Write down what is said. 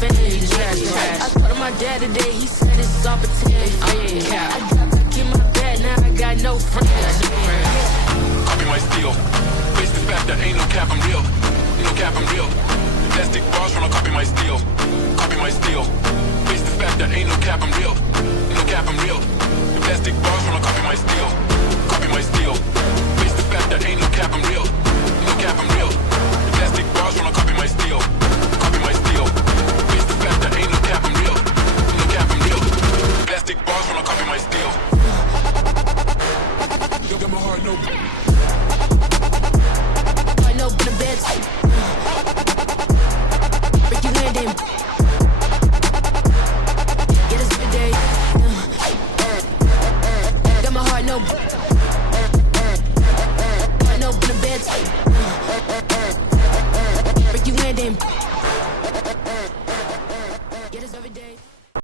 fade. I told my dad today, he said it's all pretend. I got back in my bed, now I got no friends. Copy my steel. Face the fact that ain't no cap, I'm real. No cap, I'm real. Plastic bars when I copy my steel. Copy my steel. Face the fact that ain't no cap, I'm real. No cap, I'm real. Plastic bars when I copy my steel. Copy my steel. Face the fact that ain't no cap, I'm real. No cap, I'm real. Plastic bars when I copy my steel.